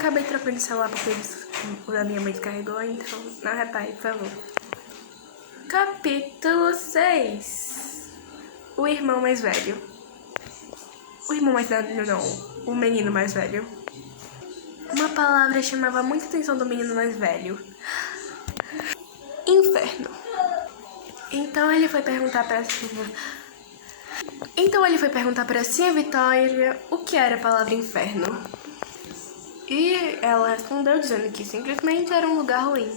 acabei trocando de celular porque o da minha mãe descarregou, então não repare, por favor. Capítulo 6. O irmão mais velho. O irmão mais velho não, o menino mais velho. Uma palavra chamava muita atenção do menino mais velho. Inferno. Então ele foi perguntar pra Tia Vitória o que era a palavra inferno. E ela respondeu dizendo que simplesmente era um lugar ruim.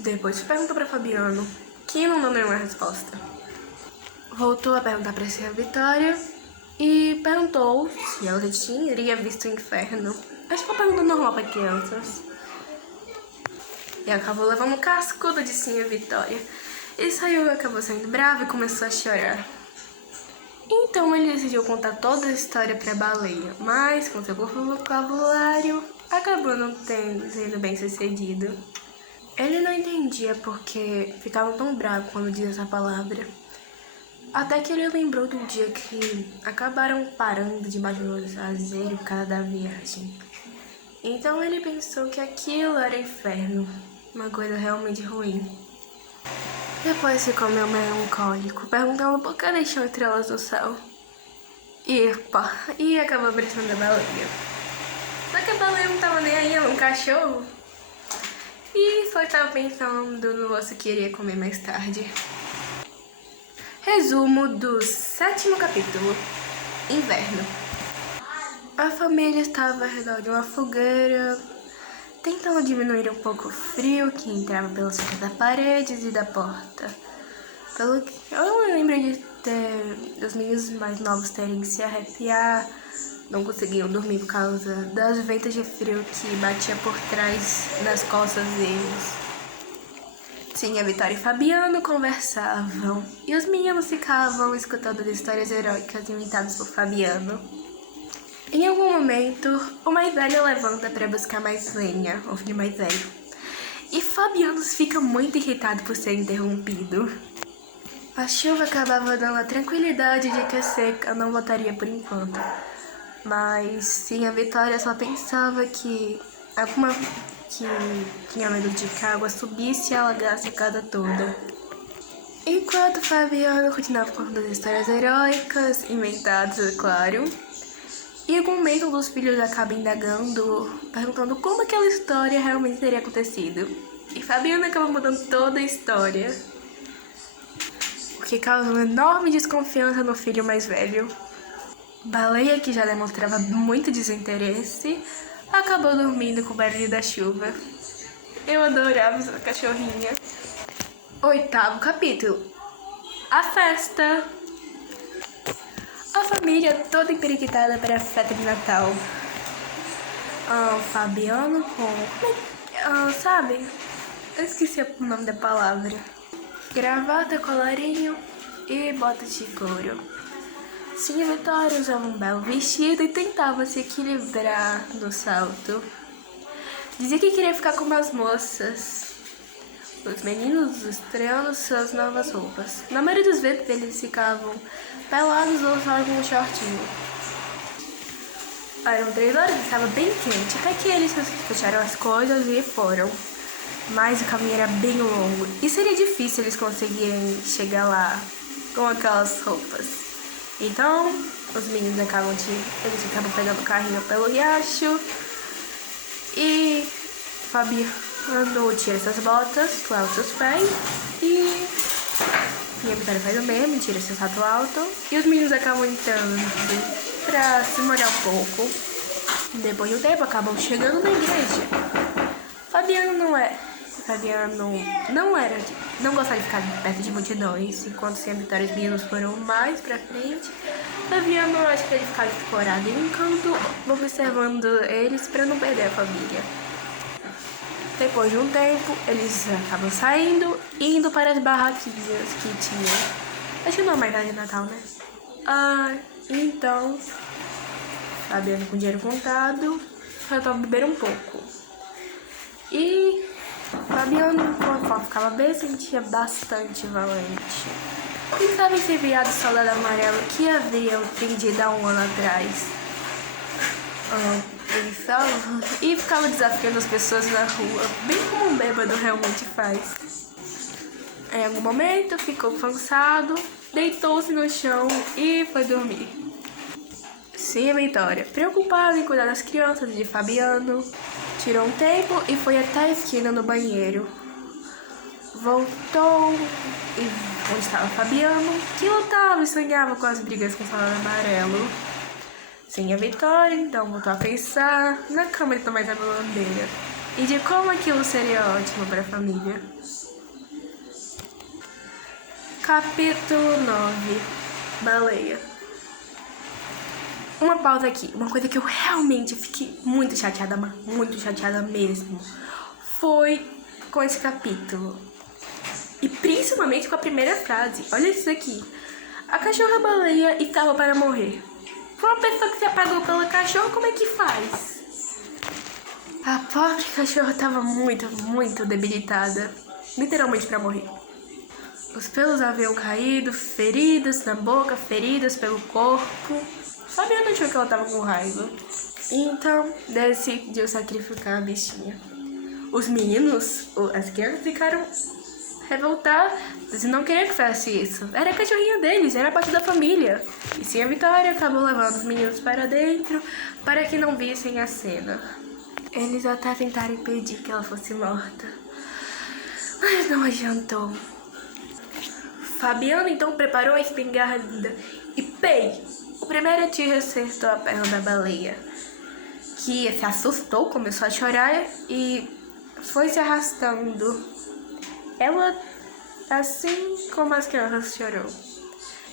Depois perguntou pra Fabiano, que não deu nenhuma resposta. Voltou a perguntar pra Tia Vitória e perguntou se ela já teria visto o inferno. Acho que é uma pergunta normal pra crianças. E acabou levando um cascudo de Tia Vitória. E acabou saindo bravo e começou a chorar. Então ele decidiu contar toda a história pra baleia, mas com seu vocabulário acabou não sendo bem sucedido. Ele não entendia porque ficava tão bravo quando dizia essa palavra. Até que ele lembrou do dia que acabaram parando debaixo do azeiro por causa da viagem. Então ele pensou que aquilo era inferno, uma coisa realmente ruim. Depois ficou meio melancólico, perguntando por que deixou estrelas no céu. E acabou abraçando a baleia. Só que a baleia não tava nem aí, era um cachorro. E só estava pensando no osso que iria comer mais tarde. Resumo do 7º capítulo. Inverno. A família estava ao redor de uma fogueira, tentando diminuir um pouco o frio que entrava pelas das paredes e da porta. Pelo que eu não lembro dos meninos mais novos terem que se arrepiar, não conseguiam dormir por causa das ventas de frio que batia por trás das costas deles. Sim, a Vitória e Fabiano conversavam e os meninos ficavam escutando as histórias heróicas inventadas por Fabiano. Em algum momento, o mais velho levanta para buscar mais lenha, o filho mais velho. E Fabiano fica muito irritado por ser interrompido. A chuva acabava dando a tranquilidade de que a seca não voltaria por enquanto. Mas sim, a Vitória só pensava que tinha medo de que a água subisse e alagasse a casa toda. Enquanto Fabiano continuava contando as histórias heróicas, inventadas, é claro. E em algum momento um dos filhos acaba indagando, perguntando como aquela história realmente teria acontecido. E Fabiano acaba mudando toda a história, o que causa uma enorme desconfiança no filho mais velho. Baleia, que já demonstrava muito desinteresse, acabou dormindo com o barulho da chuva. Eu adorava essa cachorrinha. 8º capítulo. A festa. A família toda emperiquitada para a festa de Natal. Fabiano com... sabe? Eu esqueci o nome da palavra. Gravata, colarinho e botas de couro. Sim, a Vitória usava um belo vestido e tentava se equilibrar no salto. Dizia que queria ficar como as moças. Os meninos estreando suas novas roupas. Na maioria das vezes eles ficavam pelados ou usavam um shortinho. Eram 3 horas e estava bem quente, até que eles fecharam as coisas e foram. Mas o caminho era bem longo e seria difícil eles conseguirem chegar lá com aquelas roupas. Então, os meninos acabam pegando o carrinho pelo riacho e Fabiano tira suas botas, lava seus pés e a Vitória faz o mesmo, tira seu salto alto e os meninos acabam entrando pra se molhar um pouco. Depois de um tempo, acabam chegando na igreja. Fabiano não gostava de ficar perto de multidões, enquanto a Vitória e os meninos foram mais pra frente. Fabiano, acho que ele ficava escorado em um canto, observando eles pra não perder a família. Depois de um tempo, eles acabam saindo e indo para as barraquinhas que tinha. Acho que não é mais nada de Natal, né? Então, Fabiano com dinheiro contado, só beber um pouco. E Fabiano, quando ficava bem, sentia bastante valente. Pensava em ser viado soldado amarelo que havia prendido há um ano atrás. e ficava desafiando as pessoas na rua, bem como um bêbado realmente faz. Em algum momento ficou cansado, deitou-se no chão e foi dormir. Sim, a Vitória, preocupada em cuidar das crianças de Fabiano, tirou um tempo e foi até a esquina no banheiro. Voltou onde estava Fabiano, que lutava e sonhava com as brigas com o Soldado Amarelo. Sim, a Vitória então voltou a pensar na cama de Tomás da Bandeira e de como aquilo seria ótimo para a família. Capítulo 9. Baleia. Uma pausa aqui, uma coisa que eu realmente fiquei muito chateada mesmo, foi com esse capítulo. E principalmente com a primeira frase. Olha isso aqui. A cachorra baleia estava para morrer. Foi uma pessoa que se apagou pela cachorra, como é que faz? A pobre cachorra estava muito debilitada. Literalmente para morrer. Os pelos haviam caído, feridas na boca, feridas pelo corpo. Fabiano achou que ela estava com raiva. Então, decidiu sacrificar a bichinha. Os meninos, as crianças ficaram revoltados e não queriam que fosse isso. Era a cachorrinha deles, era parte da família. E sim, a Vitória acabou levando os meninos para dentro para que não vissem a cena. Eles até tentaram impedir que ela fosse morta, mas não adiantou. Fabiano então preparou a espingarda e pei! O primeiro tiro acertou a perna da baleia, que se assustou, começou a chorar e foi se arrastando. Ela, assim como as crianças, chorou.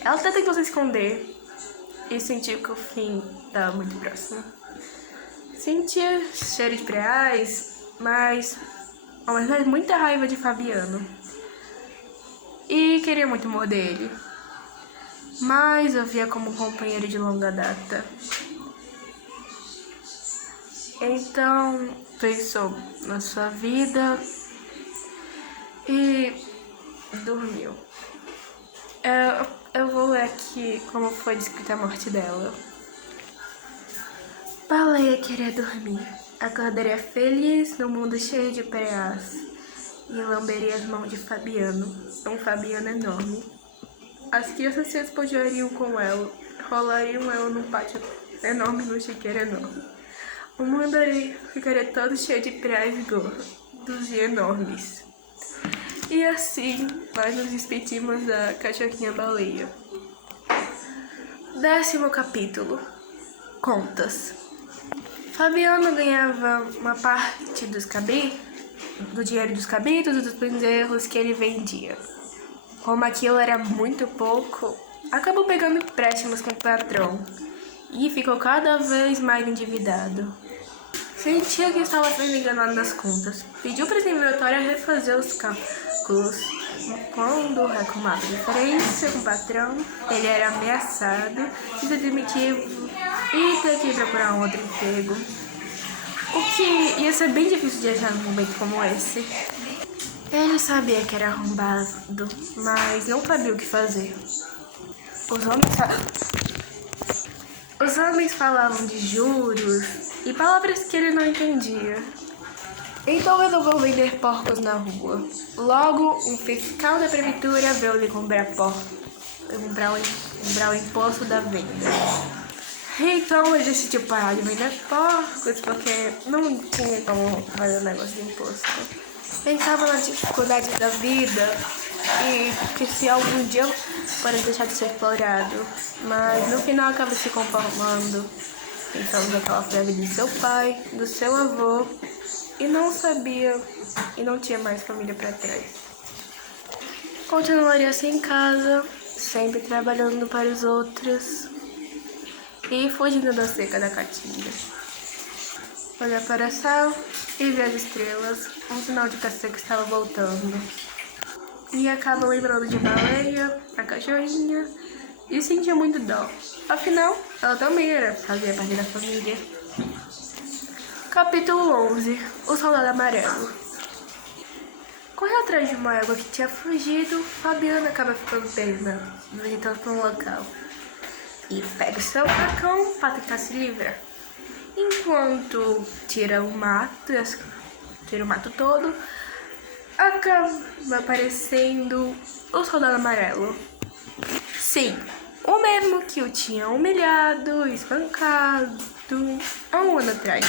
Ela até tentou se esconder e sentiu que o fim estava muito próximo. Sentia cheiro de preais, mas muita raiva de Fabiano. E queria muito morder ele. Mas eu via como um companheiro de longa data. Então, pensou na sua vida e dormiu. Eu vou ler aqui como foi descrita a morte dela. Baleia queria dormir. Acordaria feliz no mundo cheio de preás e lamberia as mãos de Fabiano, um Fabiano enorme. As crianças se espojariam com ela, rolariam ela num pátio enorme, num chiqueiro enorme. O mundo ali ficaria todo cheio de preás e gordos e enormes. E assim, nós nos despedimos da cachorrinha baleia. 10º capítulo. Contas. Fabiano ganhava uma parte do dinheiro dos cabritos e dos bezerros que ele vendia. Como aquilo era muito pouco, acabou pegando empréstimos com o patrão e ficou cada vez mais endividado. Sentia que estava sendo enganado nas contas. Pediu para a Vitória refazer os cálculos. Quando reclamava diferença com o patrão, ele era ameaçado de ser demitido e ter que procurar um outro emprego. O que ia ser bem difícil de achar num momento como esse. Ele sabia que era arrombado, mas não sabia o que fazer. Os homens falavam de juros e palavras que ele não entendia. Então resolveu vender porcos na rua. Logo, um fiscal da prefeitura veio lhe comprar o imposto da venda. Então ele decidiu parar de vender porcos porque não tinha como fazer o negócio de imposto. Pensava na dificuldade da vida e que se algum dia pode deixar de ser explorado. Mas no final acaba se conformando. Pensando naquela febre de seu pai, do seu avô, e não sabia e não tinha mais família para trás. Continuaria sem casa, sempre trabalhando para os outros e fugindo da seca da caatinga. Olhar para o céu e ver as estrelas, um sinal de que a seca estava voltando. E acaba lembrando de Baleia, a cachorrinha, e sentia muito dó. Afinal, ela também fazia parte da família. Capítulo 11. O Soldado Amarelo. Correu atrás de uma égua que tinha fugido. Fabiano acaba ficando pena, visitando para um local. E pega o seu facão para tentar se livrar. Enquanto tira o mato todo, acaba aparecendo o Soldado Amarelo. Sim, o mesmo que o tinha humilhado, espancado há um ano atrás.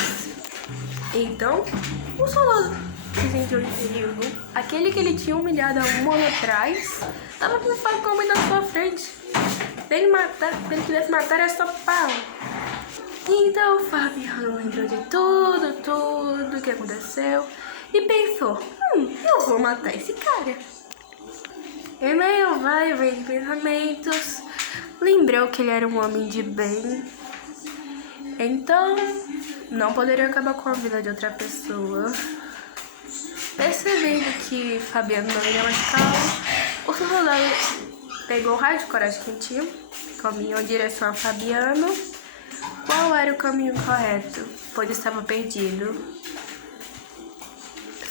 Então, o soldado se sentiu em perigo. Aquele que ele tinha humilhado há um ano atrás estava com o facão na sua frente. Se ele quisesse matar, era só pau. Então o Fabiano lembrou de tudo que aconteceu e pensou: eu vou matar esse cara. E meio vai e vem de pensamentos, lembrou que ele era um homem de bem, então não poderia acabar com a vida de outra pessoa. Percebendo que Fabiano não iria machucá-lo, o soldado pegou o raio de coragem que tinha, caminhou em direção a Fabiano. Qual era o caminho correto, pois estava perdido?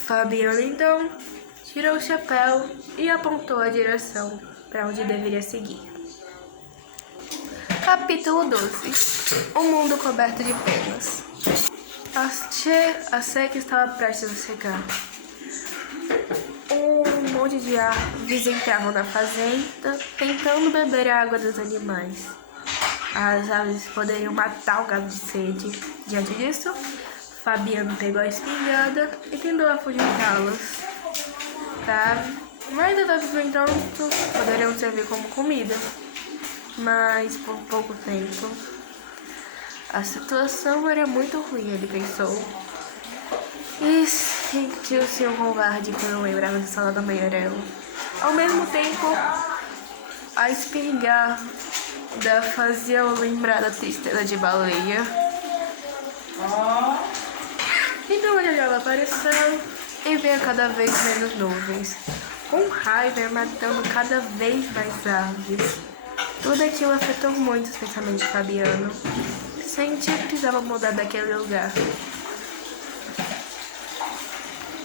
Fabiano então tirou o chapéu e apontou a direção para onde deveria seguir. Capítulo 12. O mundo coberto de penas. A seca estava prestes a secar. Um monte de aves entravam na fazenda, tentando beber a água dos animais. As aves poderiam matar o gado de sede. Diante disso, Fabiano pegou a espingarda e tentou afugentá-las. Mas as aves, no entanto, poderiam servir como comida, mas por pouco tempo. A situação era muito ruim, ele pensou. E sentiu-se um covarde quando lembrava do Soldado Amarelo. Ao mesmo tempo, a espingarda fazia-o lembrar da tristeza de Baleia. Então a janela apareceu e veio cada vez menos nuvens. Com raiva e matando cada vez mais aves. Tudo aquilo afetou muito os pensamentos de Fabiano. Sentia que precisava mudar daquele lugar.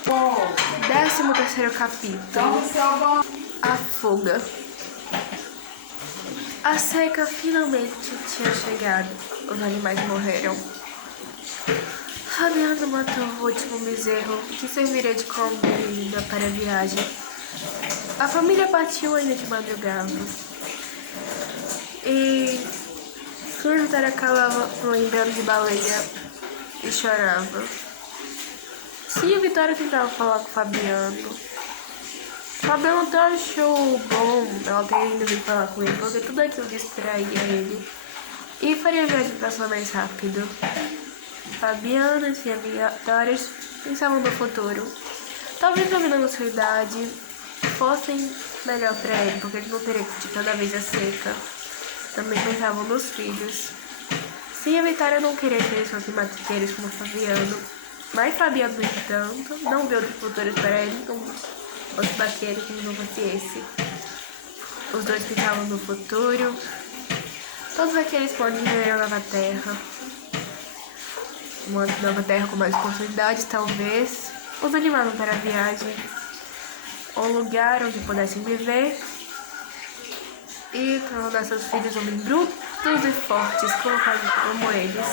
13º capítulo. A fuga. A seca finalmente tinha chegado. Os animais morreram. Fabiano matou o último bezerro que serviria de comida para a viagem. A família partiu ainda de madrugada. E sua jantar acabava lembrando de Baleia e chorava. Sim, a Vitória tentava falar com o Fabiano. Fabiano até achou bom ela ter ido vir falar com ele, porque tudo aquilo distraía ele e faria a viagem passar mais rápido. Fabiano e sua amiga Vitória pensavam no futuro. Talvez dominando sua idade fossem melhor para ele, porque ele não teria que toda vez a seca. Também pensavam nos filhos. Sim, a Vitória não queria que eles fossem matuqueiros como Fabiano, mas Fabiano, no entanto, não viu outro futuro para ele como outro vaqueiro que não fosse esse. Os dois pensavam no futuro. Todos aqueles podem viver a nova terra. Uma nova terra com mais oportunidades, talvez. Os animaram para a viagem. Um lugar onde pudessem viver. E tornar seus filhos homens brutos e fortes como eles.